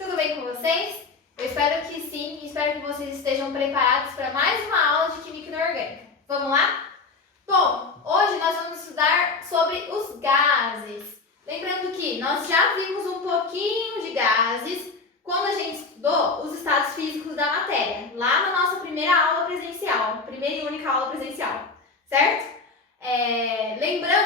tudo bem com vocês? Eu espero que sim e espero que vocês estejam preparados para mais uma aula de Química Inorgânica. Vamos lá? Bom, hoje nós vamos estudar sobre os gases. Lembrando que nós já vimos um pouquinho de gases quando a gente estudou os estados físicos da matéria, lá na nossa primeira aula presencial, primeira e única aula presencial, certo?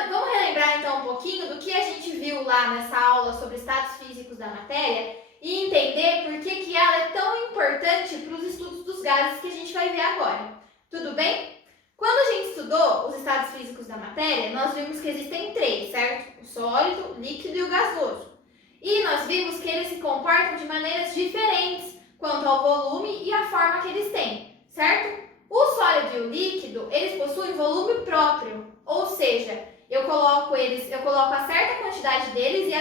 Vamos relembrar então um pouquinho do que a gente viu lá nessa aula sobre estados físicos da matéria e entender por que ela é tão importante para os estudos dos gases que a gente vai ver agora. Tudo bem? Quando a gente estudou os estados físicos da matéria, nós vimos que existem três, certo? O sólido, o líquido e o gasoso. E nós vimos que eles se comportam de maneiras diferentes quanto ao volume e a forma que eles têm, certo? O sólido e o líquido, eles possuem volume próprio, ou seja, eu coloco a certa quantidade deles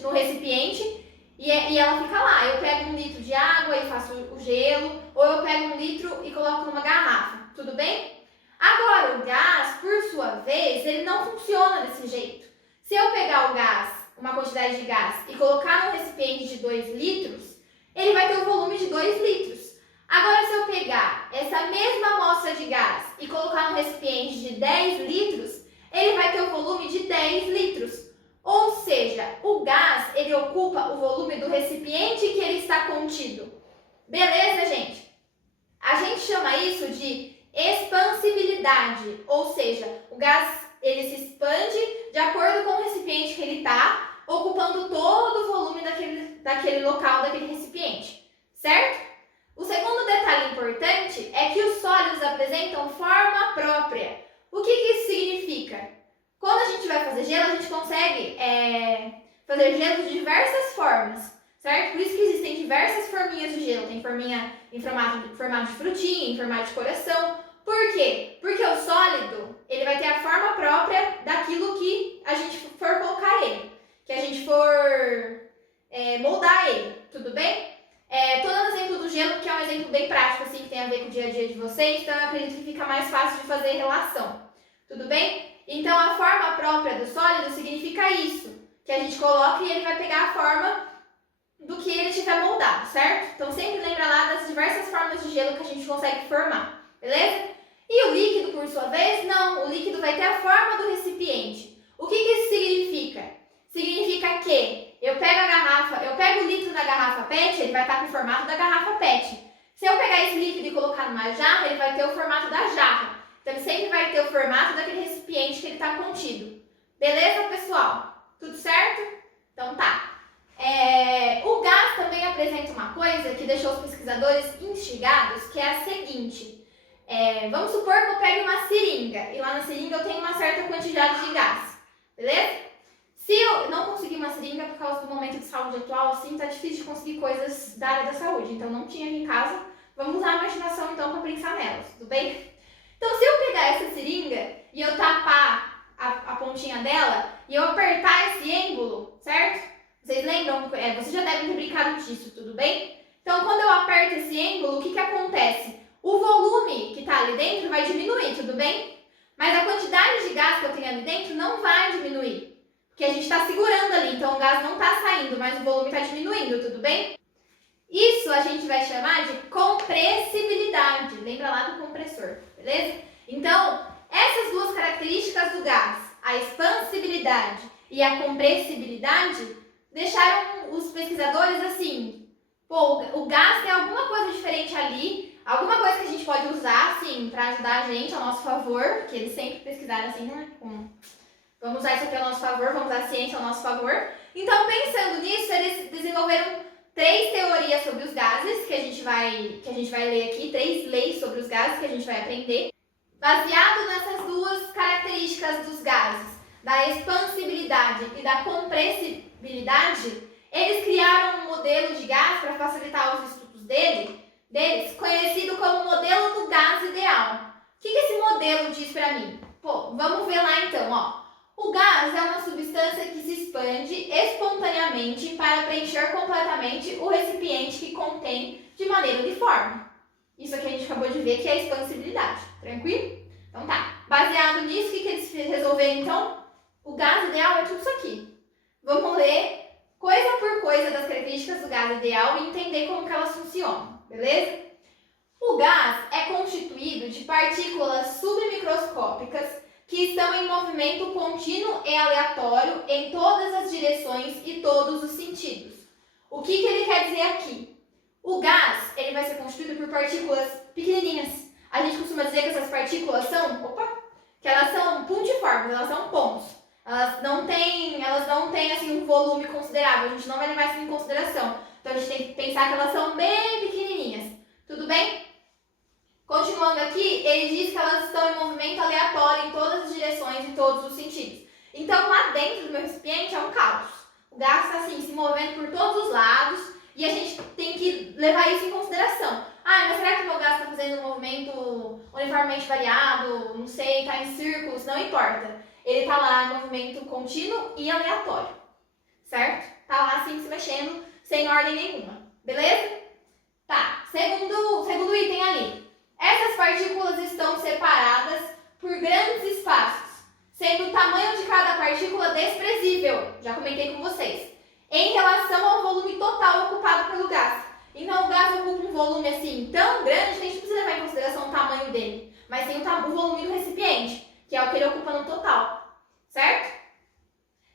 no recipiente e ela fica lá. Eu pego 1 litro de água e faço o gelo, ou eu pego 1 litro e coloco numa garrafa, tudo bem? Agora, o gás, por sua vez, ele não funciona desse jeito. Se eu pegar o gás, uma quantidade de gás, e colocar num recipiente de 2 litros, ele vai ter o volume de 2 litros. Agora, se eu pegar essa mesma amostra de gás e colocar num recipiente de 10 litros, ele vai ter o volume de 10 litros. Ou seja, o gás, ele ocupa o volume do recipiente que ele está contido. Beleza, gente? A gente chama isso de expansibilidade, ou seja, o gás ele se expande de acordo com o recipiente que ele está, ocupando todo o volume daquele local, daquele recipiente, certo? O segundo detalhe importante é que os sólidos apresentam forma própria. O que isso significa? Quando a gente vai fazer gelo, a gente consegue fazer gelo de diversas formas, certo? Por isso que existem diversas forminhas de gelo. Tem forminha em formato de frutinha, em formato de coração. Por quê? Porque o sólido, ele vai ter a forma própria daquilo que a gente for colocar ele, que a gente for moldar ele, tudo bem? Tô dando exemplo do gelo, que é um exemplo bem prático, assim, que tem a ver com o dia a dia de vocês, então eu acredito que fica mais fácil de fazer relação, tudo bem? Então, a forma própria do sólido significa isso, que a gente coloca e ele vai pegar a forma do que ele tiver moldado, certo? Então, sempre lembra lá das diversas formas de gelo que a gente consegue formar, beleza? E o líquido, por sua vez, não. O líquido vai ter a forma do recipiente. O que isso significa? Significa que eu pego o litro da garrafa PET, ele vai estar com o formato da garrafa PET. Se eu pegar esse líquido e colocar numa jarra, ele vai ter o formato da jarra. Então, ele sempre vai ter o formato daquele recipiente que ele está contido. Beleza, pessoal? Tudo certo? Então tá. O gás também apresenta uma coisa que deixou os pesquisadores instigados, que é a seguinte. Vamos supor que eu pegue uma seringa e lá na seringa eu tenho uma certa quantidade de gás, beleza? Se eu não conseguir uma seringa por causa do momento de saúde atual, assim, tá difícil de conseguir coisas da área da saúde, então não tinha aqui em casa, vamos usar a imaginação então para pensar nelas, tudo bem? Então se eu pegar essa seringa e eu tapar a pontinha dela e eu apertar esse êmbolo, certo? Vocês lembram? Vocês já devem ter brincado disso, tudo bem? Então quando eu aperto esse êmbolo, o que acontece? O volume que está ali dentro vai diminuir, tudo bem? Mas a quantidade de gás que eu tenho ali dentro não vai diminuir. Porque a gente está segurando ali, então o gás não está saindo, mas o volume está diminuindo, tudo bem? Isso a gente vai chamar de compressibilidade. Lembra lá do compressor, beleza? Então, essas duas características do gás, a expansibilidade e a compressibilidade, deixaram os pesquisadores assim, o gás tem alguma coisa diferente ali, alguma coisa que a gente pode usar, assim, para ajudar a gente, ao nosso favor, porque eles sempre pesquisaram assim, né? Vamos usar isso aqui ao nosso favor, vamos usar a ciência ao nosso favor. Então, pensando nisso, eles desenvolveram 3 teorias sobre os gases, que a gente vai ler aqui, 3 leis sobre os gases que a gente vai aprender. Baseado nessas duas características dos gases, da expansibilidade e da compressibilidade, eles criaram um modelo de gás para facilitar os estudos deles, conhecido como modelo do gás ideal. O que esse modelo diz para mim? Vamos ver lá então, ó. O gás é uma substância que se expande espontaneamente para preencher completamente o recipiente que contém de maneira uniforme. Isso aqui a gente acabou de ver que é a expansibilidade, tranquilo? Então tá, baseado nisso, o que eles resolveram então? O gás ideal é tudo isso aqui. Vamos ler coisa por coisa das características características do gás ideal e entender como que elas funcionam, beleza? O gás é constituído de partículas submicroscópicas que estão em movimento contínuo e aleatório em todas as direções e todos os sentidos. O que ele quer dizer aqui? O gás ele vai ser constituído por partículas pequenininhas. A gente costuma dizer que essas partículas que elas são pontiformes, elas são pontos. Elas não têm assim, um volume considerável, a gente não vai levar isso em consideração. Então a gente tem que pensar que elas são bem pequenininhas. Tudo bem? Continuando aqui, ele diz que elas estão em movimento aleatório em todas as direções e todos os sentidos. Então lá dentro do meu recipiente é um caos. O gás está assim, se movendo por todos os lados e a gente tem que levar isso em consideração. Ah, mas será que o meu gás está fazendo um movimento uniformemente variado? Não sei, está em círculos? Não importa. Ele está lá em movimento contínuo e aleatório, certo? Está lá assim se mexendo, sem ordem nenhuma, beleza? Tá, segundo item ali. Essas partículas estão separadas por grandes espaços, sendo o tamanho de cada partícula desprezível, já comentei com vocês, em relação ao volume total ocupado pelo gás. Então o gás ocupa um volume assim tão grande que a gente não precisa levar em consideração o tamanho dele, mas sim o volume do recipiente, que é o que ele ocupa no total, certo?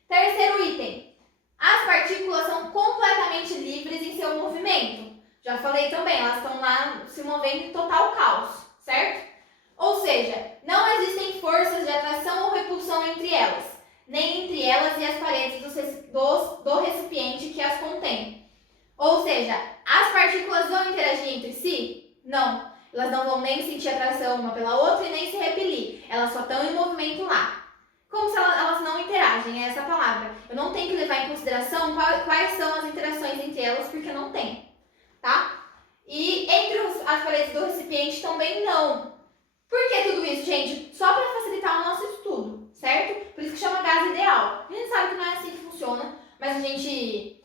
Terceiro item. As partículas são completamente livres em seu movimento. Já falei também, elas estão lá se movendo em total caos, certo? Ou seja, não existem forças de atração ou repulsão entre elas, nem entre elas e as paredes do recipiente que as contém. Ou seja, as partículas vão interagir entre si? Não. Elas não vão nem sentir atração uma pela outra e nem se repelir. Elas só estão em movimento lá. Como se elas não interagem, é essa a palavra. Eu não tenho que levar em consideração quais são as interações entre elas, porque não tem. Tá? E entre as paredes do recipiente também não. Por que tudo isso, gente? Só para facilitar o nosso estudo, certo? Por isso que chama gás ideal. A gente sabe que não é assim que funciona, mas a gente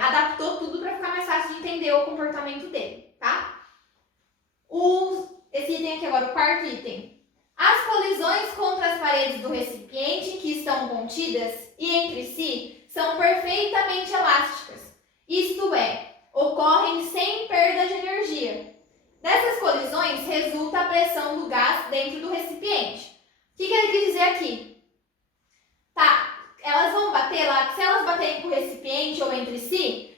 adaptou tudo para ficar mais fácil de entender o comportamento dele, tá? Esse item aqui agora, o quarto item. As colisões contra as paredes do recipiente que estão contidas e entre si são perfeitamente elásticas. Isto é, ocorrem sem perda de energia. Dessas colisões resulta a pressão do gás dentro do recipiente. O que ele quer dizer aqui? Tá, elas vão bater lá, se elas baterem com o recipiente ou entre si,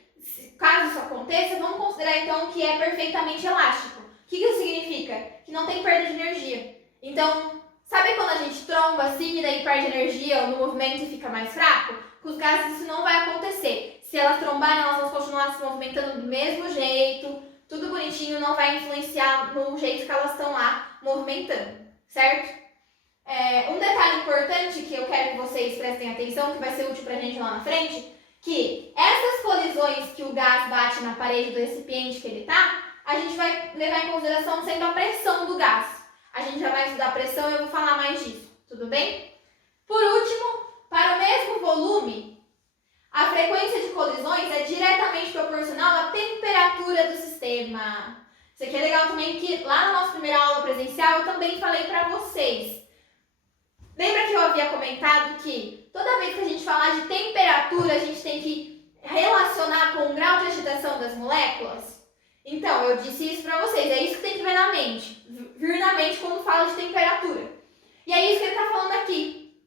caso isso aconteça, vamos considerar então que é perfeitamente elástico. O que isso significa? Que não tem perda de energia. Então, sabe quando a gente tromba assim e daí perde energia no movimento e fica mais fraco? Com os gases isso não vai acontecer. Se elas trombarem, elas vão continuar se movimentando do mesmo jeito, tudo bonitinho, não vai influenciar no jeito que elas estão lá movimentando, certo? Um detalhe importante que eu quero que vocês prestem atenção, que vai ser útil pra gente lá na frente, que essas colisões que o gás bate na parede do recipiente que ele tá, a gente vai levar em consideração sendo a pressão do gás. A gente já vai estudar a pressão e eu vou falar mais disso, tudo bem? Por último, para o mesmo volume, a frequência de colisões é diretamente proporcional à temperatura do sistema. Isso aqui é legal também, que lá na nossa primeira aula presencial eu também falei para vocês. Lembra que eu havia comentado que toda vez que a gente falar de temperatura, a gente tem que relacionar com o grau de agitação das moléculas? Então, eu disse isso para vocês, é isso que tem que vir na mente quando fala de temperatura. E é isso que ele está falando aqui.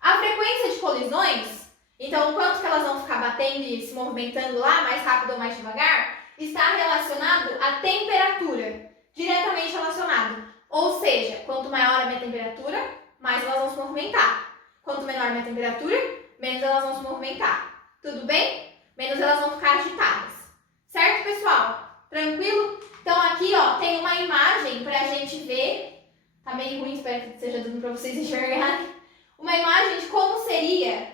A frequência de colisões, então o quanto que elas vão ficar batendo e se movimentando lá, mais rápido ou mais devagar, está relacionado à temperatura, diretamente relacionado. Ou seja, quanto maior a minha temperatura, mais elas vão se movimentar. Quanto menor a minha temperatura, menos elas vão se movimentar. Tudo bem? Menos elas vão ficar agitadas. Certo, pessoal? Tranquilo? Então aqui, ó, tem uma imagem pra gente ver. Tá meio ruim, espero que seja dando pra vocês enxergarem. Uma imagem de como seria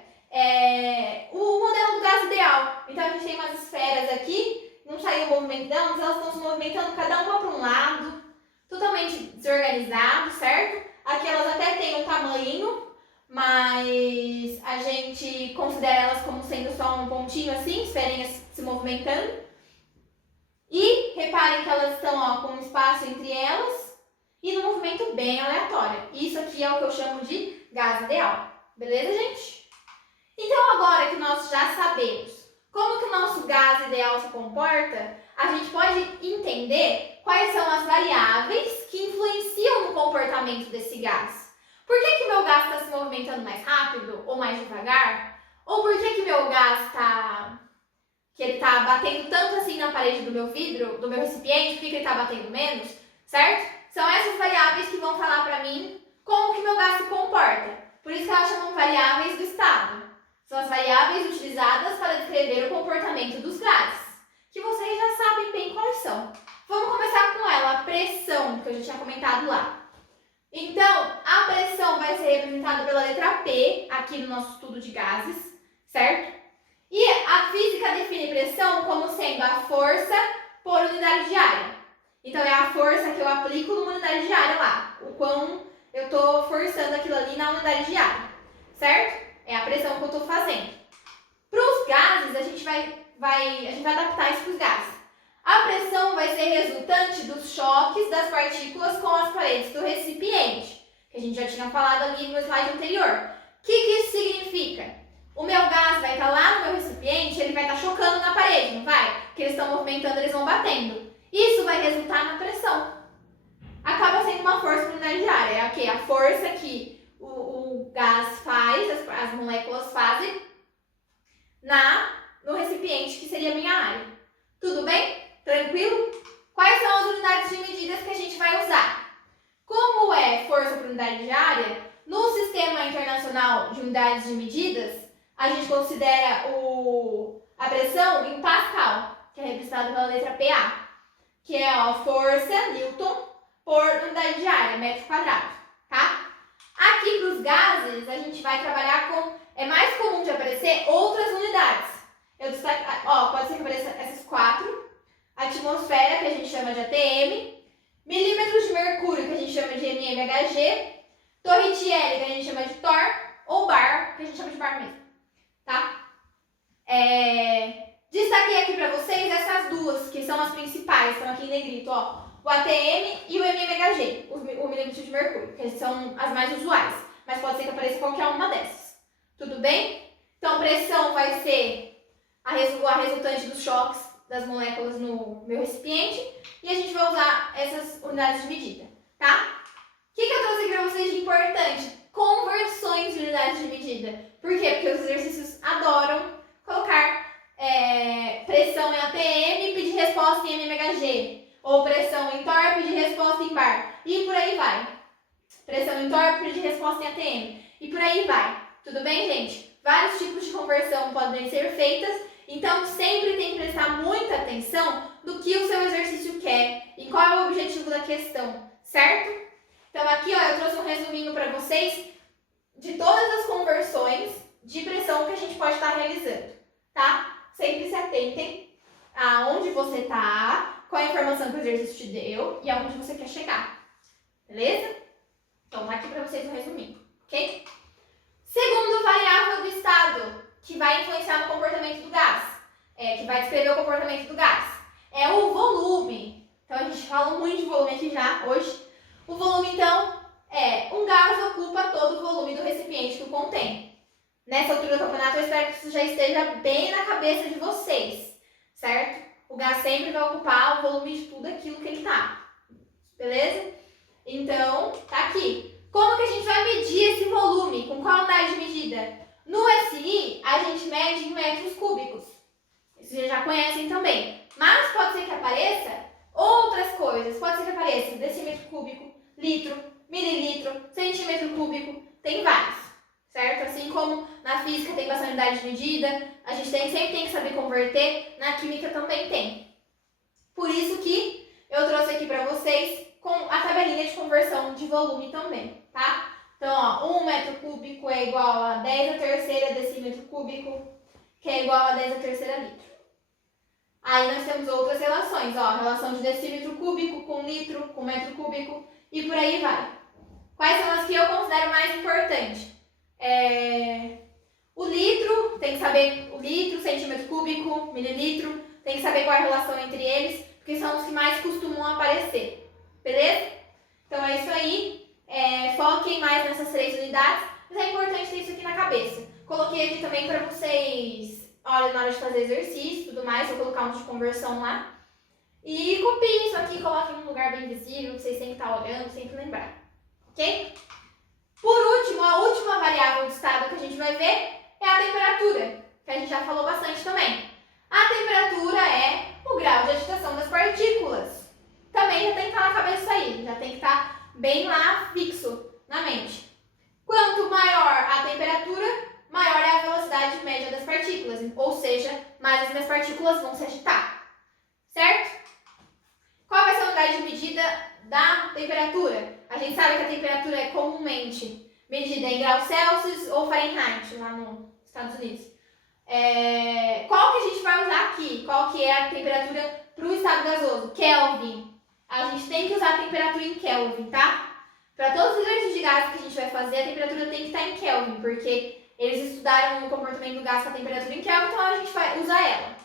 o modelo do gás ideal. Então a gente tem umas esferas aqui, não saiu o movimento delas, elas estão se movimentando cada uma para um lado, totalmente desorganizado, certo? Aqui elas até têm um tamanho, mas a gente considera elas como sendo só um pontinho assim, esferinhas se movimentando. E reparem que elas estão com um espaço entre elas e num movimento bem aleatório. Isso aqui é o que eu chamo de gás ideal. Beleza, gente? Então agora que nós já sabemos como que o nosso gás gás ideal se comporta, a gente pode entender quais são as variáveis que influenciam no comportamento desse gás. Por que meu gás está se movimentando mais rápido ou mais devagar? Ou por que meu gás está batendo tanto assim na parede do meu vidro, do meu recipiente, por que ele está batendo menos, certo? São essas variáveis que vão falar para mim como que meu gás se comporta. Por isso que elas chamam variáveis do estado. São as variáveis utilizadas para descrever o comportamento dos gases, que vocês já sabem bem quais são. Vamos começar com ela, a pressão, que eu já tinha comentado lá. Então, a pressão vai ser representada pela letra P, aqui no nosso estudo de gases, certo? E a física define pressão como sendo a força por unidade de área. Então, é a força que eu aplico numa unidade de área lá, o quão eu estou forçando aquilo ali na unidade de área, certo? É a pressão que eu estou fazendo. Para os gases, a gente vai adaptar isso para os gases. A pressão vai ser resultante dos choques das partículas com as paredes do recipiente, que a gente já tinha falado ali no slide anterior. O que isso significa? O meu gás vai estar lá no meu recipiente, ele vai estar chocando na parede, não vai? Porque eles estão movimentando, eles vão batendo. Isso vai resultar na pressão. Acaba sendo uma força por unidade de área. É o quê? A força que o gás faz, as moléculas fazem no recipiente, que seria a minha área. Tudo bem? Tranquilo? Quais são as unidades de medidas que a gente vai usar? Como é força por unidade de área, no Sistema Internacional de Unidades de Medidas, a gente considera a pressão em Pascal, que é representada pela letra PA, que é a força Newton por unidade de área, metro quadrado, tá? Aqui para os gases, a gente vai trabalhar com... É mais comum de aparecer outras unidades. Eu destaco, pode ser que apareça essas 4. Atmosfera, que a gente chama de ATM. Milímetros de mercúrio, que a gente chama de mmHg. Torre Thiele, que a gente chama de torr. Ou bar, que a gente chama de bar mesmo, tá? Destaquei aqui para vocês essas duas, que são as principais. Estão aqui em negrito, ó. O ATM e o mmHg, o milímetro de mercúrio, que são as mais usuais. Mas pode ser que apareça qualquer uma dessas. Tudo bem? Então, pressão vai ser a resultante dos choques das moléculas no meu recipiente. E a gente vai usar essas unidades de medida, tá? O que eu trouxe aqui para vocês de importante? Conversões de unidades de medida. Por quê? Porque os exercícios adoram colocar pressão em ATM e pedir resposta em mmHg. Ou pressão em torr, pedir resposta em bar. E por aí vai. Pressão em torr, pedir resposta em ATM. E por aí vai. Tudo bem, gente? Vários tipos de conversão podem ser feitas. Então, sempre tem que prestar muita atenção do que o seu exercício quer e qual é o objetivo da questão, certo? Então, aqui eu trouxe um resuminho para vocês de todas as conversões de pressão que a gente pode estar realizando, tá? Sempre se atentem aonde você está, qual a informação que o exercício te deu e aonde você quer chegar, beleza? Então, tá aqui para vocês um resuminho, ok? Segundo, variável do estado, que vai influenciar no comportamento do gás, que vai descrever o comportamento do gás, é o volume. Então, a gente fala muito de volume aqui já hoje. O volume, então, um gás ocupa todo o volume do recipiente que o contém. Nessa altura do campeonato, eu espero que isso já esteja bem na cabeça de vocês, certo? O gás sempre vai ocupar o volume de tudo aquilo que ele tá, beleza? Então, tá aqui. Como que a gente vai medir esse volume? Com qual unidade de medida? No SI, a gente mede em metros cúbicos. Isso vocês já conhecem também. Mas pode ser que apareça outras coisas. Pode ser que apareça decímetro cúbico, litro, mililitro, centímetro cúbico. Tem vários, certo? Assim como na física tem bastante unidade de medida, a gente sempre tem que saber converter. Na química também tem. Por isso que eu trouxe aqui para vocês com a tabelinha de conversão de volume também, tá? Então, 1 metro cúbico é igual a 10 a terceira decímetro cúbico, que é igual a 10 a terceira litro. Aí nós temos outras relações, relação de decímetro cúbico com litro, com metro cúbico e por aí vai. Quais são as que eu considero mais importantes? O litro, tem que saber o litro, centímetro cúbico, mililitro, tem que saber qual é a relação entre eles, porque são os que mais costumam aparecer, beleza? Então é isso aí, foquem mais nessas 3 unidades, mas é importante ter isso aqui na cabeça. Coloquei aqui também para vocês olha, na hora de fazer exercício e tudo mais, vou colocar um de conversão lá. E copie isso aqui, coloque em um lugar bem visível, vocês têm que estar olhando, sempre lembrar. Ok? Por último, a última variável do estado que a gente vai ver é a temperatura, que a gente já falou bastante também. A temperatura é o grau de agitação das partículas. Também já tem que estar na cabeça aí, já tem que estar bem lá fixo na mente. Quanto maior a temperatura, maior é a velocidade média das partículas, ou seja, mais as minhas partículas vão se agitar. Certo? Qual vai ser a unidade de medida da temperatura? A gente sabe que a temperatura é comumente medida em graus Celsius ou Fahrenheit, lá nos Estados Unidos. Qual que a gente vai usar aqui? Qual que é a temperatura para o estado gasoso? Kelvin. A gente tem que usar a temperatura em Kelvin, tá? Para todos os exercícios de gases que a gente vai fazer, a temperatura tem que estar em Kelvin, porque eles estudaram o comportamento do gás com a temperatura em Kelvin, então a gente vai usar ela.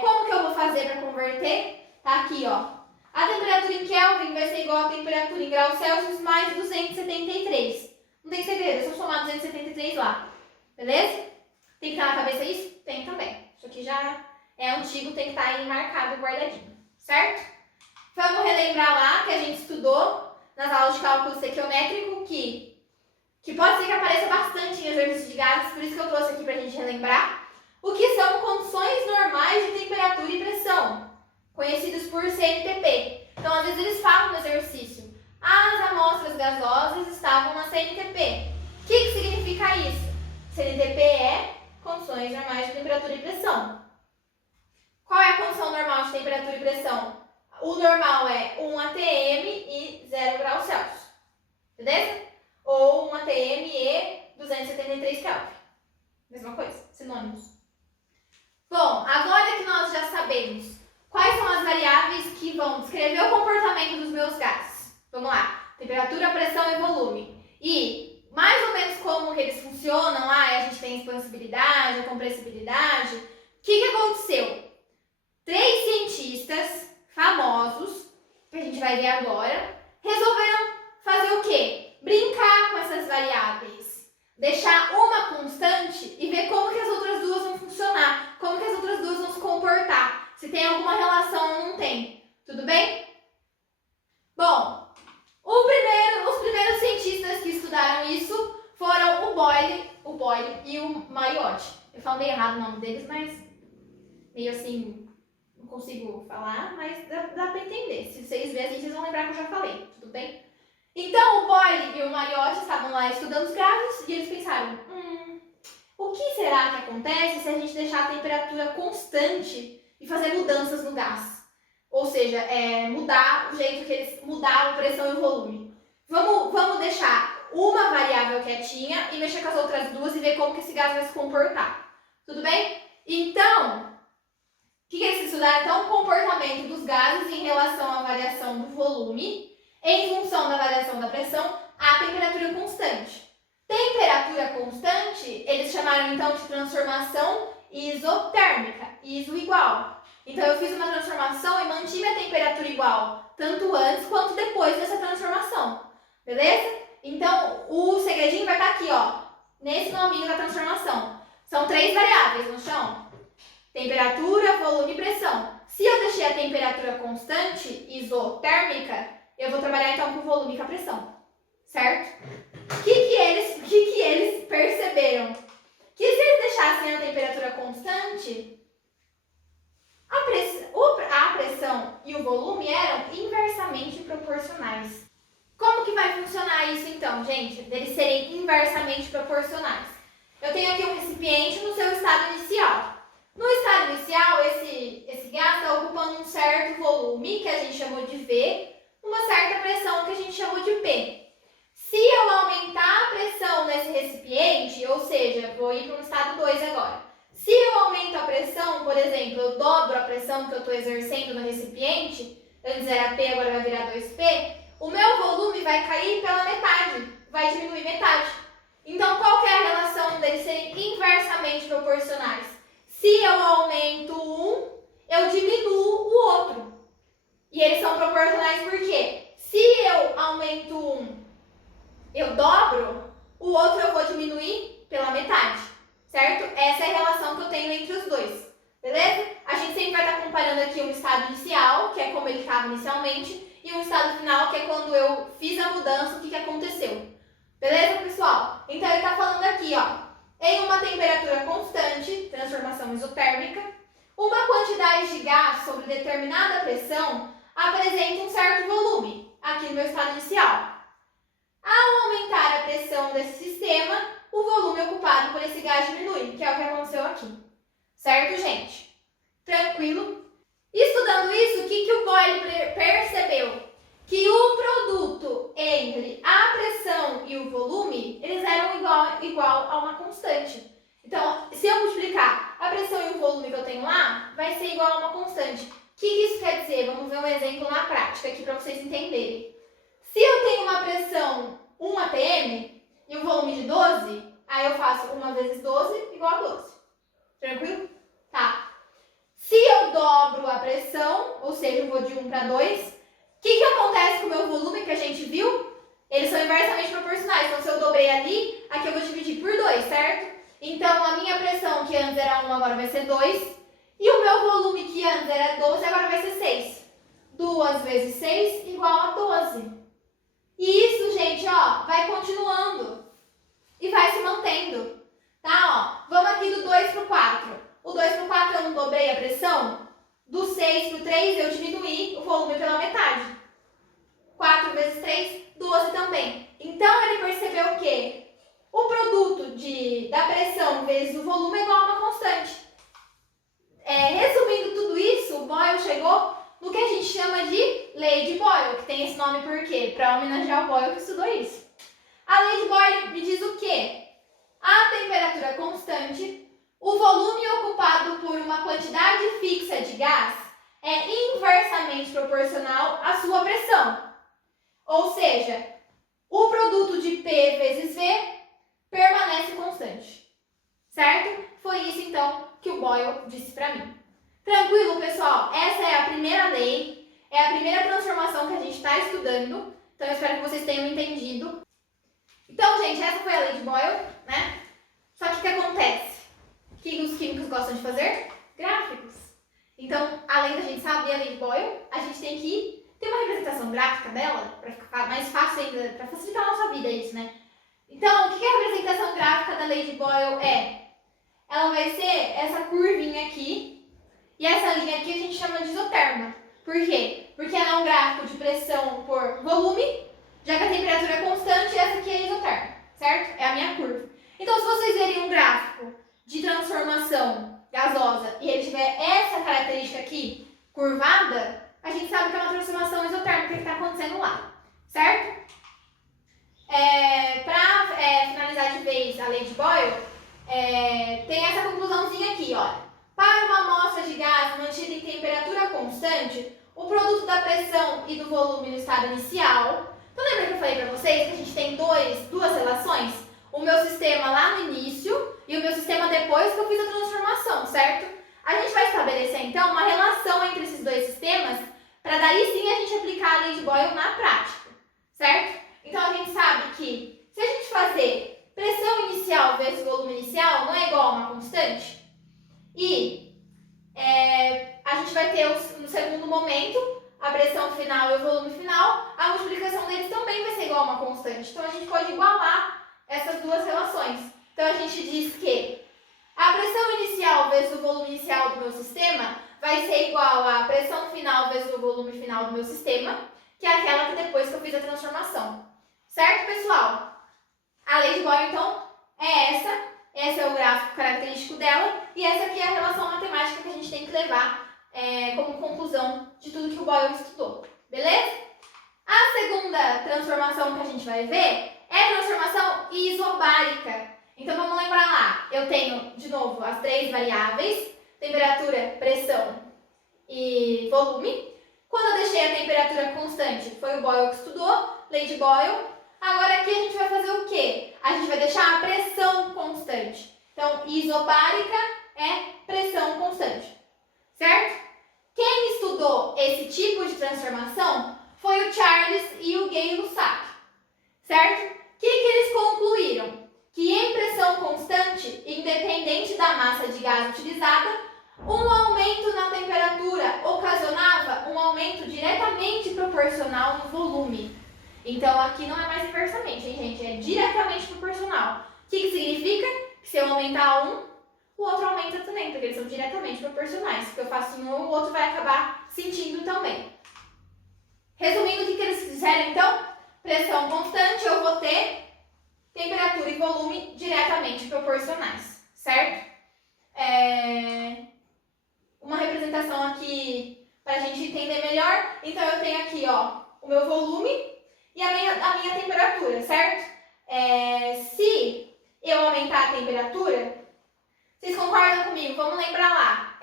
Como que eu vou fazer para converter? Tá aqui, ó. A temperatura em Kelvin vai ser igual à temperatura em graus Celsius mais 273. Não tem segredo, é só somar 273 lá. Beleza? Tem que estar na cabeça isso? Tem também. Isso aqui já é antigo, tem que estar aí marcado e guardadinho. Certo? Vamos relembrar lá que a gente estudou nas aulas de cálculo estequiométrico que pode ser que apareça bastante em exercícios de gases, por isso que eu trouxe aqui pra gente relembrar. O que são condições normais de temperatura e pressão, conhecidos por CNTP. Então, às vezes eles falam no exercício, as amostras gasosas estavam na CNTP. O que significa isso? CNTP é condições normais de temperatura e pressão. Qual é a condição normal de temperatura e pressão? O normal é 1 atm e 0 graus Celsius. Beleza? Ou 1 atm e 273 Kelvin. Mesma coisa, sinônimos. Bom, agora que nós já sabemos quais são as variáveis que vão descrever o comportamento dos meus gases. Vamos lá. Temperatura, pressão e volume. E mais ou menos como que eles funcionam. A gente tem a expansibilidade, a compressibilidade. O que aconteceu? 3 cientistas famosos, que a gente vai ver agora, resolveram fazer o quê? Brincar com essas variáveis. Deixar uma constante e ver como que as outras duas vão funcionar. Como que as outras duas vão se comportar. Se tem alguma relação ou não tem. Tudo bem? Bom, os primeiros cientistas que estudaram isso foram o Boyle e o Mariotti. Eu falo meio errado o nome deles, mas meio assim, não consigo falar, mas dá pra entender. Se vocês verem, vocês vão lembrar que eu já falei, tudo bem? Então, o Boyle e o Mariotti estavam lá estudando os gases e eles pensaram, o que será que acontece se a gente deixar a temperatura constante e fazer mudanças no gás? Ou seja, mudar o jeito que eles mudaram a pressão e o volume. Vamos deixar uma variável quietinha e mexer com as outras duas e ver como que esse gás vai se comportar. Tudo bem? Então, o que eles estudaram? Então, o comportamento dos gases em relação à variação do volume em função da variação da pressão à temperatura constante. Temperatura constante, eles chamaram então de transformação isotérmica, iso igual. Então eu fiz uma transformação e mantive a temperatura igual, tanto antes quanto depois dessa transformação. Beleza? Então o segredinho vai estar aqui, ó, nesse nominho da transformação. São 3 variáveis no chão. Temperatura, volume e pressão. Se eu deixei a temperatura constante, isotérmica, eu vou trabalhar então com o volume e com a pressão. Certo? O que eles perceberam? Que se eles deixassem a temperatura constante, a pressão e o volume eram inversamente proporcionais. Como que vai funcionar isso então, gente? Deles serem inversamente proporcionais. Eu tenho aqui um recipiente no seu estado inicial. No estado inicial, esse gás está ocupando um certo volume, que a gente chamou de V, uma certa pressão, que a gente chamou de P. Se eu aumentar a pressão nesse recipiente, ou seja, vou ir para um estado 2 agora. Se eu aumento a pressão, por exemplo, eu dobro a pressão que eu estou exercendo no recipiente, antes era P, agora vai virar 2P, o meu volume vai cair pela metade, vai diminuir metade. Então, qual que é a relação deles serem inversamente proporcionais? Se eu aumento um, eu diminuo o outro. E eles são proporcionais por quê? Se eu aumento um, eu dobro, o outro eu vou diminuir pela metade. certo? Essa é a relação que eu tenho entre os dois, beleza? A gente sempre vai estar comparando aqui um estado inicial, que é como ele estava inicialmente, e um estado final, que é quando eu fiz a mudança, o que aconteceu. Beleza, pessoal? Então, ele está falando aqui, ó, em uma temperatura constante, transformação isotérmica, uma quantidade de gás sobre determinada pressão apresenta um certo volume, aqui no meu estado inicial. Ao aumentar a pressão desse sistema, o volume ocupado por esse gás diminui, que é o que aconteceu aqui. Certo, gente? Tranquilo? Estudando isso, o que o Boyle percebeu? Que o produto entre a pressão e o volume, eles eram igual a uma constante. Então, se eu multiplicar a pressão e o volume que eu tenho lá, vai ser igual a uma constante. O que isso quer dizer? Vamos ver um exemplo na prática aqui para vocês entenderem. Se eu tenho uma pressão 1 atm e um volume de 12, aí eu faço 1 vezes 12 igual a 12. Tranquilo? Tá. Se eu dobro a pressão, ou seja, eu vou de 1 para 2, o que acontece com o meu volume que a gente viu? Eles são inversamente proporcionais. Então, se eu dobrei ali, aqui eu vou dividir por 2, certo? Então, a minha pressão, que antes era 1, agora vai ser 2. E o meu volume, que antes era 12, agora vai ser 6. 2 vezes 6 igual a 12. E isso, gente, ó, vai continuando. E vai se mantendo. Tá, ó. Vamos aqui do 2 para o 4. O 2 para o 4 eu não dobrei a pressão. Do 6 para o 3 eu diminuí o volume pela metade. 4 vezes 3, 12 também. Então, ele percebeu que o produto da pressão vezes o volume é igual a uma constante. Resumindo tudo isso, o Boyle chegou no que a gente chama de lei de Boyle, que tem esse nome por quê? Para homenagear o Boyle que estudou isso. A lei de Boyle me diz o quê? A temperatura constante, o volume ocupado por uma quantidade fixa de gás é inversamente proporcional à sua pressão. Ou seja, o produto de P vezes V permanece constante. Certo? Foi isso, então, que o Boyle disse para mim. Tranquilo, pessoal? Essa é a primeira lei, é a primeira transformação que a gente está estudando. Então, eu espero que vocês tenham entendido. Então, gente, essa foi a lei de Boyle, né? Só que o que acontece? O que os químicos gostam de fazer? Gráficos. Então, além da gente saber a lei de Boyle, a gente tem que ter uma representação gráfica dela, para ficar mais fácil ainda, para facilitar a nossa vida isso, né? Então, o que a representação gráfica da lei de Boyle é? Ela vai ser essa curvinha aqui, e essa linha aqui a gente chama de isoterma. Por quê? Porque ela é um gráfico de pressão por volume, já que a temperatura é constante, essa aqui é isoterma, certo? É a minha curva. Então, se vocês verem um gráfico de transformação gasosa e ele tiver essa característica aqui, curvada, a gente sabe que é uma transformação isotérmica que está acontecendo lá, certo? Para finalizar de vez a lei de Boyle, tem essa conclusãozinha aqui, olha. Para uma amostra de gás mantida em temperatura constante, o produto da pressão e do volume no estado inicial. Então, lembra que eu falei para vocês que a gente tem duas relações? O meu sistema lá no início e o meu sistema depois que eu fiz a transformação, certo? A gente vai estabelecer, então, uma relação entre esses dois sistemas para daí sim a gente aplicar a lei de Boyle na prática, certo? Então, a gente sabe que se a gente fazer pressão inicial vezes volume inicial, não é igual a uma constante? E a gente vai ter no segundo momento a pressão final e o volume final, a multiplicação deles também vai ser igual a uma constante. Então, a gente pode igualar essas duas relações. Então, a gente diz que a pressão inicial vezes o volume inicial do meu sistema vai ser igual à pressão final vezes o volume final do meu sistema, que é aquela que depois que eu fiz a transformação. Certo, pessoal? A lei de Boyle, então, é essa. Esse é o gráfico característico dela. E essa aqui é a relação matemática que a gente tem que levar como conclusão de tudo que o Boyle estudou. Beleza? A segunda transformação que a gente vai ver é a transformação isobárica. Então, vamos lembrar lá. Eu tenho, de novo, as três variáveis. Temperatura, pressão e volume. Quando eu deixei a temperatura constante, foi o Boyle que estudou, lei de Boyle. Agora aqui a gente vai fazer o quê? A gente vai deixar a pressão constante. Então, isobárica é pressão constante. Certo? Quem estudou esse tipo de transformação foi o Charles e o Gay-Lussac. Certo? O que eles concluíram? Que que em pressão constante, independente da massa de gás utilizada, um aumento na temperatura ocasionava um aumento diretamente proporcional no volume. Então, aqui não é mais inversamente, hein, gente? É diretamente proporcional. O que significa? Que se eu aumentar um, o outro aumenta também, porque eles são diretamente proporcionais. Se eu faço em um, o outro vai acabar sentindo também. Resumindo, o que eles fizeram, então? Pressão constante, eu vou ter temperatura e volume diretamente proporcionais, certo? Uma representação aqui para a gente entender melhor. Então, eu tenho aqui, ó, o meu volume e a minha temperatura, certo? Se eu aumentar a temperatura, vocês concordam comigo? Vamos lembrar lá.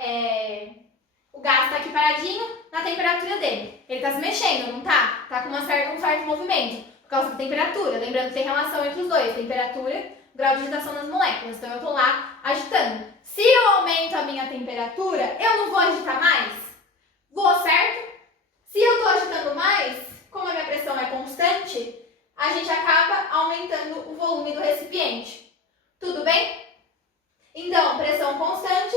O gás está aqui paradinho na temperatura dele. Ele está se mexendo, não tá? Tá com um certo movimento por causa da temperatura. Lembrando que tem relação entre os dois, temperatura, grau de agitação das moléculas. Então, eu estou lá agitando. Se eu aumento a minha temperatura, eu não vou agitar mais? Vou, certo? Se eu estou agitando mais, como a minha pressão é constante, a gente acaba aumentando o volume do recipiente. Tudo bem? Então, pressão constante.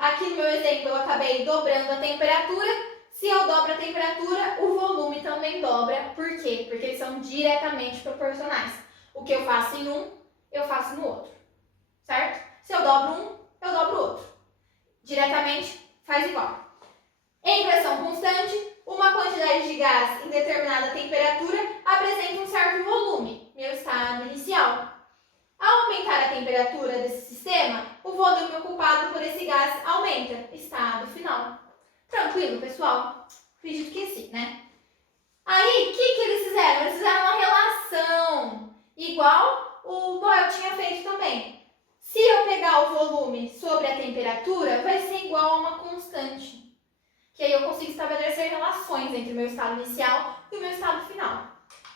Aqui no meu exemplo, eu acabei dobrando a temperatura. Se eu dobro a temperatura, o volume também dobra. Por quê? Porque eles são diretamente proporcionais. O que eu faço em um, eu faço no outro. Certo? Se eu dobro um, eu dobro o outro. Diretamente, faz igual. Em pressão constante, uma quantidade de gás em determinada temperatura apresenta um certo volume, meu estado inicial. Ao aumentar a temperatura desse sistema, o volume ocupado por esse gás aumenta, estado final. Tranquilo, pessoal? Acredito que sim, né? Aí, o que eles fizeram? Eles fizeram uma relação, igual o Boyle tinha feito também. Se eu pegar o volume sobre a temperatura, vai ser igual a uma constante. Que aí eu consigo estabelecer relações entre o meu estado inicial e o meu estado final.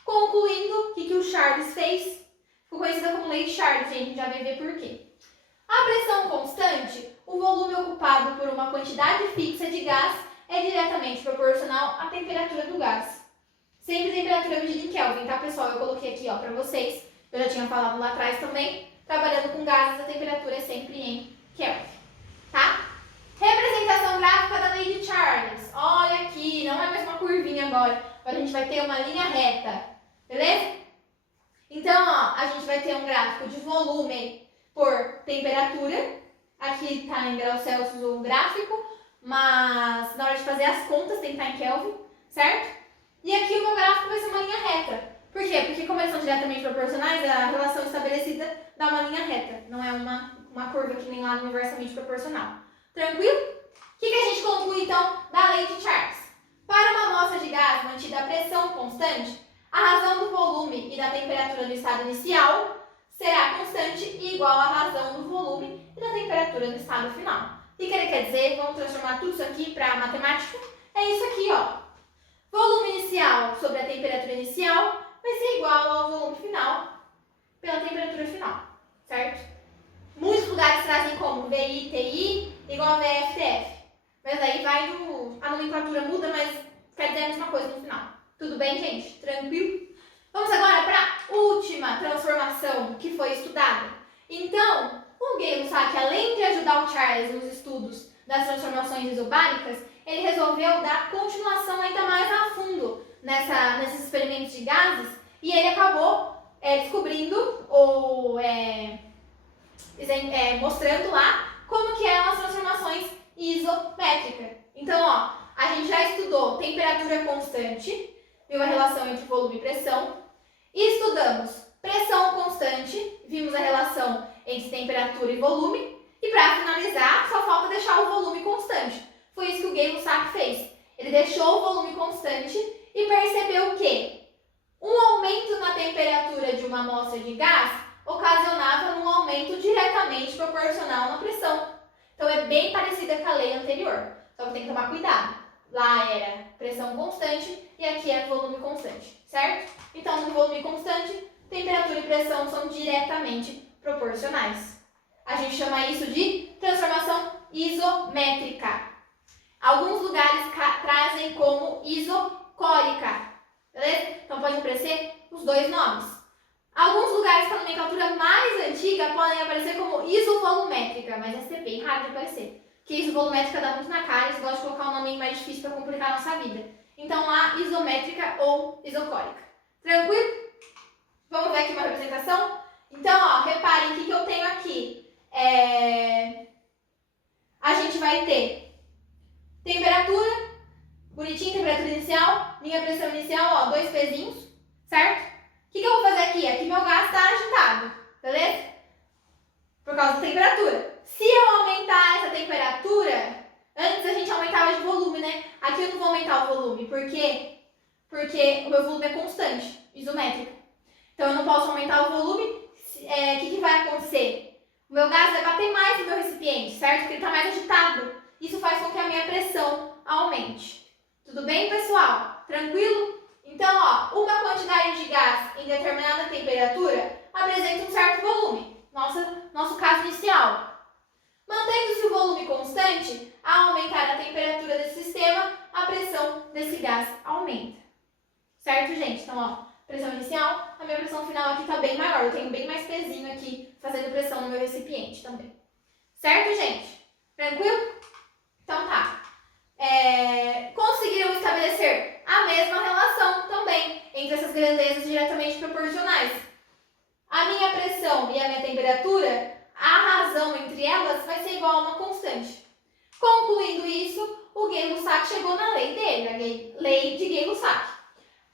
Concluindo, o que o Charles fez? Ficou conhecida como lei de Charles, a gente já vai ver por quê. A pressão constante, o volume ocupado por uma quantidade fixa de gás, é diretamente proporcional à temperatura do gás. Sempre temperatura medida em Kelvin, tá, pessoal? Eu coloquei aqui, ó, para vocês. Eu já tinha falado lá atrás também. Trabalhando com gases, a temperatura é sempre em Kelvin, tá? Representação gráfica da lei de Charles. Olha aqui, não é mais uma curvinha agora. Agora a gente vai ter uma linha reta, beleza? Então, ó, a gente vai ter um gráfico de volume por temperatura. Aqui está em graus Celsius o gráfico, mas na hora de fazer as contas tem que estar em Kelvin, certo? E aqui o meu gráfico vai ser uma linha reta. Por quê? Porque como eles são diretamente proporcionais, a relação estabelecida dá uma linha reta. Não é uma curva que nem lá no inversamente proporcional. Tranquilo? O que a gente conclui, então, da lei de Charles? Para uma amostra de gás mantida a pressão constante, a razão do volume e da temperatura do estado inicial será constante e igual à razão do volume e da temperatura do estado final. O que ele quer dizer? Vamos transformar tudo isso aqui para matemática? É isso aqui, ó. Volume inicial sobre a temperatura inicial vai ser igual ao volume final pela temperatura final, certo? Muitos lugares trazem como VI, TI igual a VF, TF. Mas aí a nomenclatura muda, mas quer dizer a mesma coisa no final. Tudo bem, gente? Tranquilo? Vamos agora para a última transformação que foi estudada. Então, o Gay-Lussac, além de ajudar o Charles nos estudos das transformações isobáricas, ele resolveu dar continuação ainda mais a fundo nesses experimentos de gases e ele acabou descobrindo ou mostrando lá como que eram as transformações isométricas. Então, ó, a gente já estudou temperatura constante, viu a relação entre volume e pressão. E estudamos pressão constante, vimos a relação entre temperatura e volume. E para finalizar, só falta deixar o volume constante. Foi isso que o Gay-Lussac fez. Ele deixou o volume constante e percebeu que um aumento na temperatura de uma amostra de gás ocasionava um aumento diretamente proporcional na pressão. Então é bem parecida com a lei anterior, só que tem que tomar cuidado. Lá era pressão constante e aqui é volume constante, certo? Então, no volume constante, temperatura e pressão são diretamente proporcionais. A gente chama isso de transformação isométrica. Alguns lugares trazem como isocórica, beleza? Então, pode aparecer os dois nomes. Alguns lugares com a nomenclatura mais antiga podem aparecer como isovolumétrica, mas essa é bem raro de aparecer. Porque isovolumétrica dá muito na cara, eles gostam de colocar um nome mais difícil para complicar a nossa vida. Então, lá, isométrica ou isocórica. Tranquilo? Vamos ver aqui uma representação? Então, ó, reparem o que eu tenho aqui. A gente vai ter temperatura, bonitinho, temperatura inicial, minha pressão inicial, ó, 2 pezinhos, certo? O que eu vou fazer aqui? Aqui meu gás está agitado, beleza? Por causa da temperatura. Se eu aumentar essa temperatura, antes a gente aumentava de volume, né? Aqui eu não vou aumentar o volume, por quê? Porque o meu volume é constante, isométrico. Então eu não posso aumentar o volume. O que vai acontecer? O meu gás vai bater mais no meu recipiente, certo? Porque ele está mais agitado. Isso faz com que a minha pressão aumente. Tudo bem, pessoal? Tranquilo? Então, ó, uma quantidade de gás em determinada temperatura apresenta um certo volume. Nosso caso inicial. Mantendo-se o volume constante, ao aumentar a temperatura desse sistema, a pressão desse gás aumenta. Certo, gente? Então, ó, pressão inicial, a minha pressão final aqui está bem maior. Eu tenho bem mais pezinho aqui fazendo pressão no meu recipiente também. Certo, gente? Tranquilo? Então tá. Conseguiram estabelecer a mesma relação também entre essas grandezas diretamente proporcionais. A minha pressão e a minha temperatura, a razão entre elas vai ser igual a uma constante. Concluindo isso, o Gay-Lussac chegou na lei dele, a lei de Gay-Lussac.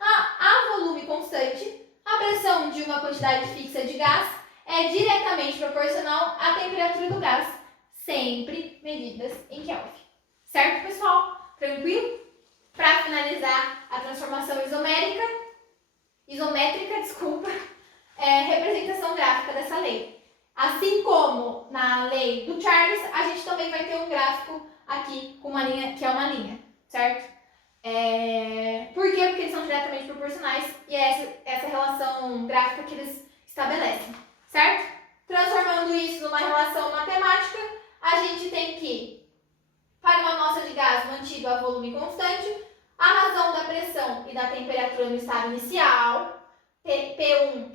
A volume constante, a pressão de uma quantidade fixa de gás é diretamente proporcional à temperatura do gás, sempre medidas em Kelvin. Certo, pessoal? Tranquilo? Para finalizar a transformação isométrica, representação gráfica dessa lei. Assim como na lei do Charles, a gente também vai ter um gráfico aqui com uma linha, que é uma linha, certo? Por quê? Porque eles são diretamente proporcionais e é essa relação gráfica que eles estabelecem, certo? Transformando isso numa relação matemática, a gente tem que, para uma amostra de gás mantido a volume constante, a razão da pressão e da temperatura no estado inicial, P1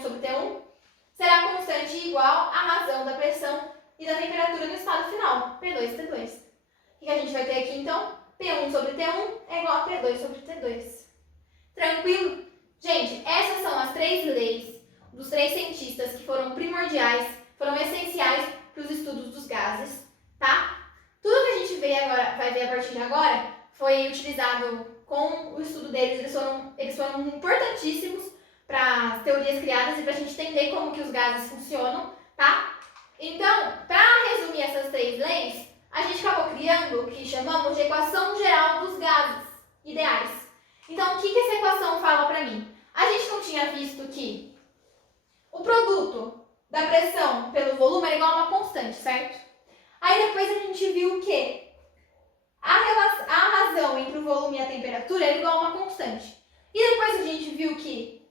sobre T1, será constante e igual à razão da pressão e da temperatura no estado final, P2, T2. O que a gente vai ter aqui então? P1 sobre T1 é igual a P2 sobre T2. Tranquilo? Gente, essas são as 3 leis dos 3 cientistas que foram primordiais, foram essenciais para os estudos dos gases, tá? Tudo que a gente vai ver a partir de agora foi utilizado com o estudo deles, eles foram importantíssimos para as teorias criadas e para a gente entender como que os gases funcionam, tá? Então, para resumir essas 3 leis, a gente acabou criando o que chamamos de equação geral dos gases ideais. Então, o que essa equação fala para mim? A gente não tinha visto que o produto da pressão pelo volume era igual a uma constante, certo? Aí depois a gente viu que a razão entre o volume e a temperatura era igual a uma constante. E depois a gente viu que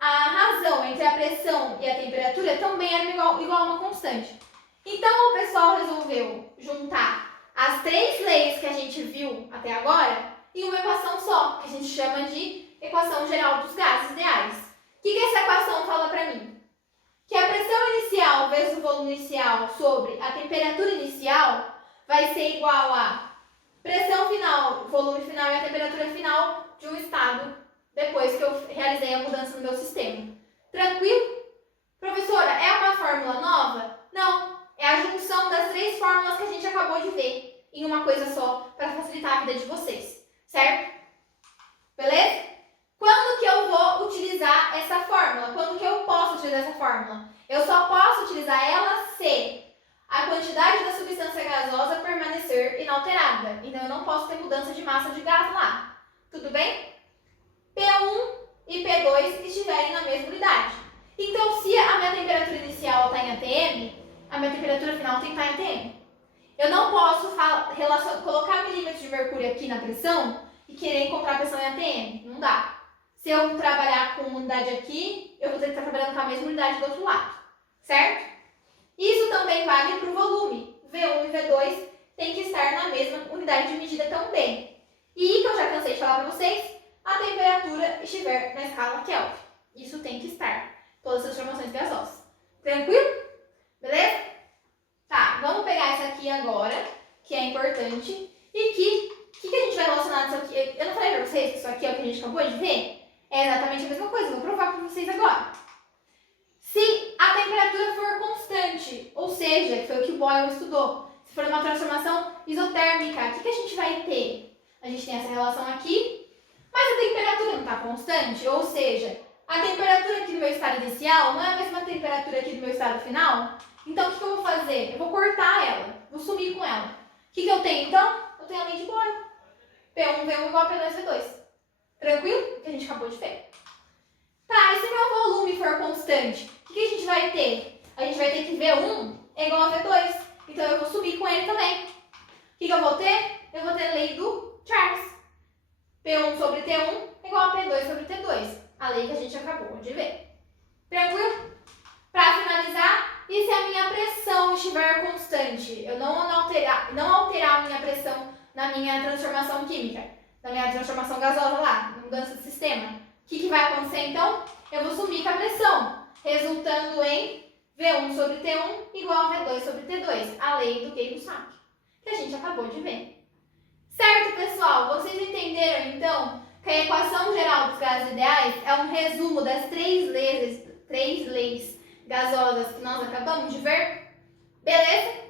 a razão entre a pressão e a temperatura também era igual a uma constante. Então o pessoal resolveu juntar as 3 leis que a gente viu até agora em uma equação só, que a gente chama de equação geral dos gases ideais. O que essa equação fala para mim? Que a pressão inicial vezes o volume inicial sobre a temperatura inicial vai ser igual a pressão final, volume final e a temperatura final de um estado depois que eu realizei a mudança no meu sistema. Tranquilo? Professora, é uma fórmula nova? Não, é a junção das 3 fórmulas que a gente acabou de ver em uma coisa só para facilitar a vida de vocês, certo? Beleza? Quando que eu vou utilizar essa fórmula? Quando que eu posso utilizar essa fórmula? Eu só posso utilizar ela se a quantidade da substância gasosa permanecer inalterada. Então, eu não posso ter mudança de massa de gás lá. Tudo bem? P1 e P2 estiverem na mesma unidade. Então, se a minha temperatura inicial está em atm, a minha temperatura final tem que estar em atm. Eu não posso colocar milímetros de mercúrio aqui na pressão e querer encontrar a pressão em atm. Não dá. Se eu trabalhar com uma unidade aqui, eu vou ter que estar trabalhando com a mesma unidade do outro lado. Certo? Isso também vale para o volume. V1 e V2 tem que estar na mesma unidade de medida também. E, que eu já cansei de falar para vocês, a temperatura estiver na escala Kelvin. Isso tem que estar. Todas as transformações gasosas. Tranquilo? Beleza? Tá, vamos pegar essa aqui agora, que é importante. E que a gente vai relacionar isso aqui? Eu não falei pra vocês que isso aqui é o que a gente acabou de ver? É exatamente a mesma coisa, vou provar pra vocês agora. Se a temperatura for constante, ou seja, que foi o que o Boyle estudou, se for uma transformação isotérmica, o que a gente vai ter? A gente tem essa relação aqui, mas a temperatura não está constante, ou seja, a temperatura aqui do meu estado inicial não é a mesma temperatura aqui do meu estado final. Então, o que eu vou fazer? Eu vou cortar ela, vou sumir com ela. O que eu tenho, então? Eu tenho a lei de Boyle. P1V1 igual a P2V2. Tranquilo? Que a gente acabou de ver. Tá, e se meu volume for constante, o que a gente vai ter? A gente vai ter que V1 é igual a V2. Então, eu vou subir com ele também. O que eu vou ter? Eu vou ter a lei do Charles. P1 sobre T1 é igual a P2 sobre T2. A lei que a gente acabou de ver. Tranquilo? Para finalizar, e se a minha pressão estiver constante? Eu não alterar a minha pressão na minha transformação química, na minha transformação gasosa lá, na mudança de sistema. O que vai acontecer então? Eu vou sumir com a pressão, resultando em V1 sobre T1 igual a V2 sobre T2, a lei do Gay-Lussac, que a gente acabou de ver. Certo, pessoal? Vocês entenderam então que a equação geral dos gases ideais é um resumo das três leis gasosas que nós acabamos de ver? Beleza?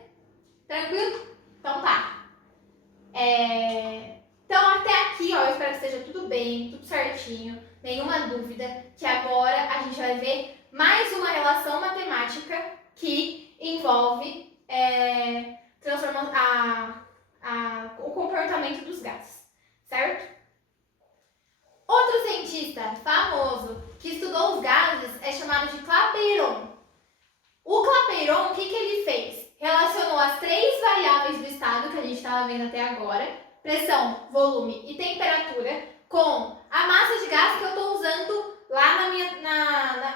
Tranquilo? Então tá. Então até aqui, ó, eu espero que esteja tudo bem, tudo certinho, nenhuma dúvida, que agora a gente vai ver mais uma relação matemática que envolve o comportamento dos gases, certo? Outro cientista famoso que estudou os gases é chamado de Clapeyron. O Clapeyron, o que ele fez? Relacionou as três variáveis do estado que a gente estava vendo até agora, pressão, volume e temperatura, com a massa de gás que eu estou usando lá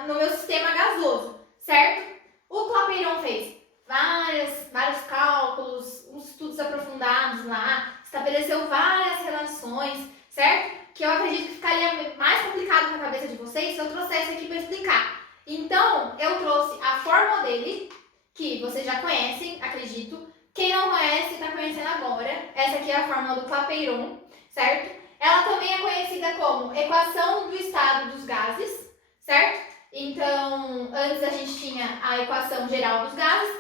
no meu sistema gasoso, certo? O Clapeyron fez vários cálculos, uns estudos aprofundados lá, estabeleceu várias relações, certo? Que eu acredito que ficaria mais complicado na cabeça de vocês se eu trouxesse aqui para explicar. Então, eu trouxe a fórmula dele, que vocês já conhecem, acredito. Quem não conhece, está conhecendo agora. Essa aqui é a fórmula do Clapeyron, certo? Ela também é conhecida como equação do estado dos gases, certo? Então, antes a gente tinha a equação geral dos gases,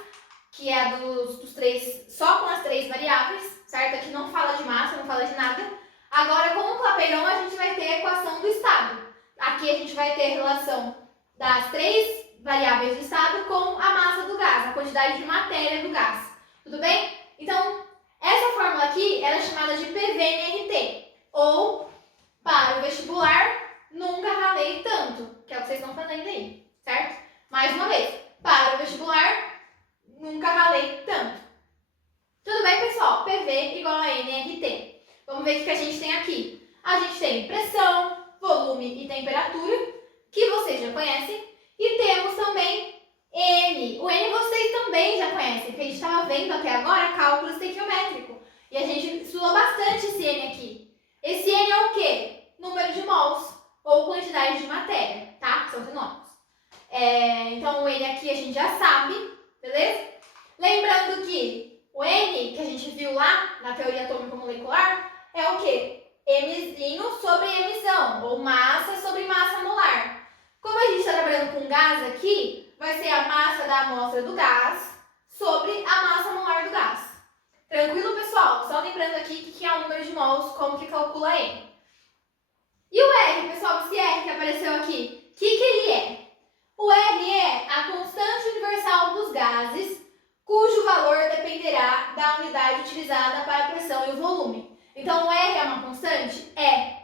que é a dos três, só com as três variáveis, certo? Aqui não fala de massa, não fala de nada. Agora, com o Clapeyron, a gente vai ter a equação do estado. Aqui a gente vai ter a relação das três variáveis do estado com a massa do gás, a quantidade de matéria do gás. Tudo bem? Então, essa fórmula aqui ela é chamada de PV-NRT, ou, para o vestibular, nunca ralei tanto, que é o que vocês estão fazendo aí, certo? Mais uma vez, para o vestibular, nunca ralei tanto. Tudo bem, pessoal? PV igual a NRT. Vamos ver o que a gente tem aqui. A gente tem pressão, volume e temperatura, que vocês já conhecem. E temos também N. O N vocês também já conhecem, porque a gente estava vendo até agora cálculo estequiométrico. E a gente estudou bastante esse N aqui. Esse N é o quê? Número de mols, ou quantidade de matéria, tá? São sinônimos. Então, o N aqui a gente já sabe, beleza? Lembrando que o N, que a gente viu lá na teoria atômico-molecular, é o quê? Mzinho sobre emissão, ou massa sobre massa molar. Como a gente está trabalhando com gás aqui, vai ser a massa da amostra do gás sobre a massa molar do gás. Tranquilo, pessoal? Só lembrando aqui que é o número de mols, como que calcula N. E o R, pessoal, esse R que apareceu aqui, o que ele é? O R é a constante universal dos gases, cujo valor dependerá da unidade utilizada para a pressão e o volume. Então, o R é uma constante? É.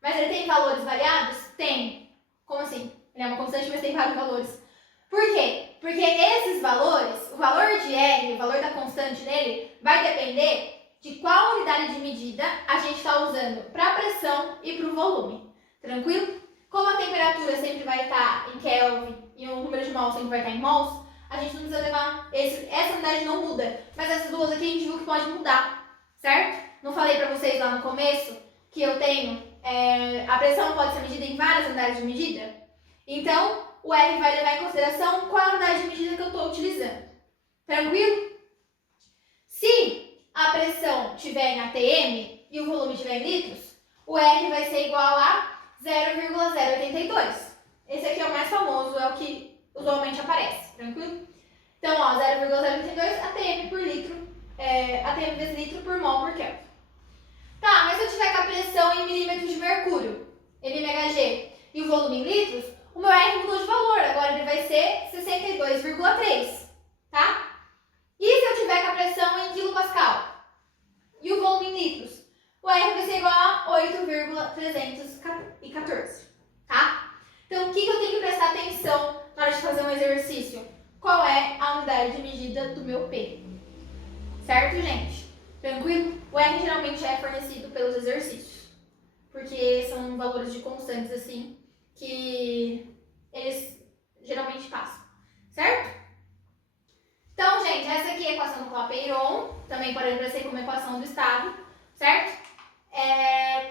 Mas ele tem valores variados? Tem. Como assim? Ele é uma constante, mas tem vários valores. Por quê? Porque esses valores, o valor de R, o valor da constante dele, vai depender de qual unidade de medida a gente está usando para a pressão e para o volume. Tranquilo? Como a temperatura sempre vai estar em Kelvin e o número de mols sempre vai estar em mols, a gente não precisa levar... Essa unidade não muda. Mas essas duas aqui a gente viu que pode mudar. Certo? Não falei para vocês lá no começo que eu tenho... a pressão pode ser medida em várias unidades de medida? Então, o R vai levar em consideração qual é a unidade de medida que eu estou utilizando. Tranquilo? Se a pressão estiver em atm e o volume estiver em litros, o R vai ser igual a 0,082. Esse aqui é o mais famoso, é o que usualmente aparece, tranquilo? Então, ó, 0,082 atm por litro, atm vezes litro por mol por Kelvin. Tá, mas se eu tiver com a pressão em milímetros de mercúrio, mmHg, e o volume em litros, o meu R mudou de valor, agora ele vai ser 62,3, tá? E se eu tiver com a pressão em quilopascal e o volume em litros, o R vai ser igual a 8,314, tá? Então, o que eu tenho que prestar atenção na hora de fazer um exercício? Qual é a unidade de medida do meu P? Certo, gente? Tranquilo? O R geralmente é fornecido pelos exercícios, porque são valores de constantes, assim, que eles geralmente passam, certo? Então, gente, essa aqui é a equação do Clapeyron, também pode aparecer como equação do estado, certo?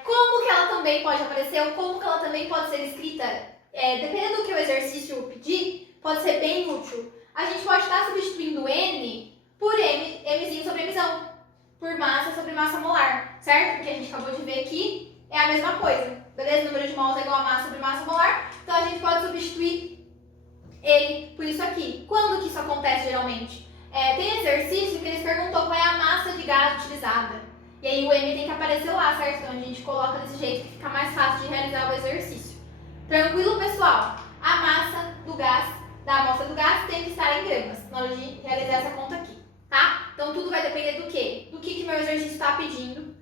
Como que ela também pode aparecer, ou como que ela também pode ser escrita, dependendo do que o exercício pedir, pode ser bem útil. A gente pode estar substituindo N por Mzinho sobre Mzão, por massa sobre massa molar, certo? Porque a gente acabou de ver aqui, é a mesma coisa, beleza? O número de mols é igual a massa sobre massa molar, então a gente pode substituir ele por isso aqui. Quando que isso acontece geralmente? Tem exercício que eles perguntam qual é a massa de gás utilizada. E aí o M tem que aparecer lá, certo? Então a gente coloca desse jeito que fica mais fácil de realizar o exercício. Tranquilo, pessoal? A massa do gás, da amostra do gás, tem que estar em gramas na hora de realizar essa conta aqui, tá? Então tudo vai depender do quê? Do que meu exercício está pedindo,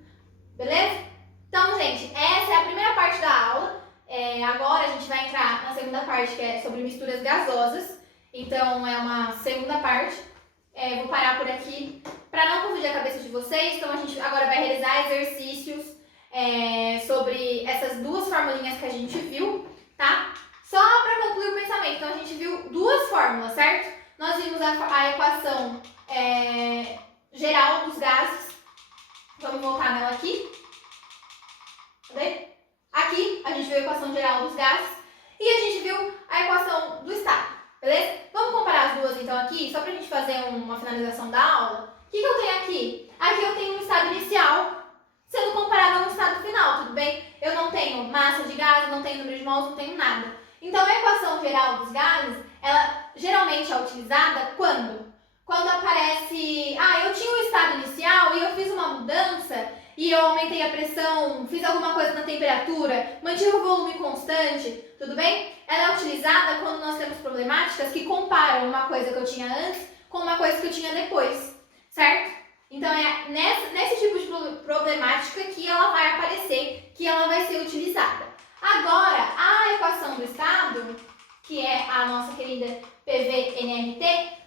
beleza? Então, gente, essa é a primeira parte da aula. Agora a gente vai entrar na segunda parte, que é sobre misturas gasosas. Então, é uma segunda parte. Vou parar por aqui para não confundir a cabeça de vocês. Então, a gente agora vai realizar exercícios sobre essas duas formulinhas que a gente viu, tá? Só para concluir o pensamento. Então, a gente viu duas fórmulas, certo? Nós vimos a equação geral dos gases. Vamos voltar nela aqui. Cadê? Aqui a gente viu a equação geral dos gases e a gente viu a equação do estado, beleza? Vamos comparar as duas então aqui, só pra gente fazer uma finalização da aula. O que eu tenho aqui? Aqui eu tenho um estado inicial sendo comparado a um estado final, tudo bem? Eu não tenho massa de gás, não tenho número de mols, não tenho nada. Então a equação geral dos gases, ela geralmente é utilizada quando? Quando aparece, eu tinha um estado inicial e eu fiz uma mudança e eu aumentei a pressão, fiz alguma coisa na temperatura, mantive o volume constante, tudo bem? Ela é utilizada quando nós temos problemáticas que comparam uma coisa que eu tinha antes com uma coisa que eu tinha depois, certo? Então é nesse tipo de problemática que ela vai aparecer, que ela vai ser utilizada. Agora, a equação do estado, que é a nossa querida PV-NRT,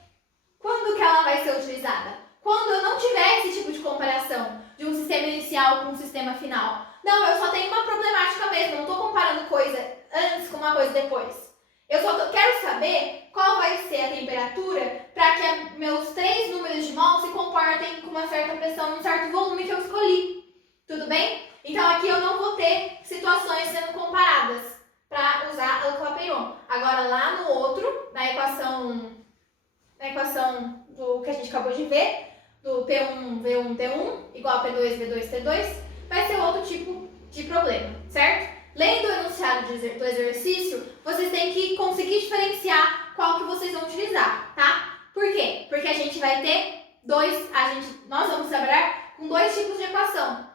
quando que ela vai ser utilizada? Quando eu não tiver esse tipo de comparação de um sistema inicial com um sistema final. Não, eu só tenho uma problemática mesmo, não estou comparando coisa antes com uma coisa depois. Eu só quero saber qual vai ser a temperatura para que meus 3 números de mol se comportem com uma certa pressão, um certo volume que eu escolhi. Tudo bem? Então aqui eu não vou ter situações sendo comparadas para usar o Clapeyron. Agora lá no outro, na equação do que a gente acabou de ver, do P1, V1, T1, igual a P2, V2, T2, vai ser outro tipo de problema, certo? Lendo o enunciado do exercício, vocês têm que conseguir diferenciar qual que vocês vão utilizar, tá? Por quê? Porque a gente vai ter nós vamos trabalhar com 2 tipos de equação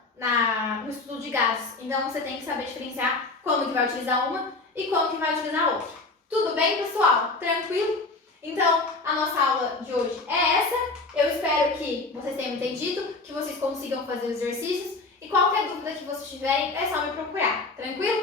no estudo de gases. Então, você tem que saber diferenciar como que vai utilizar uma e como que vai utilizar a outra. Tudo bem, pessoal? Tranquilo? Então, a nossa aula de hoje é essa. Eu espero que vocês tenham entendido, que vocês consigam fazer os exercícios. E qualquer dúvida que vocês tiverem, é só me procurar. Tranquilo?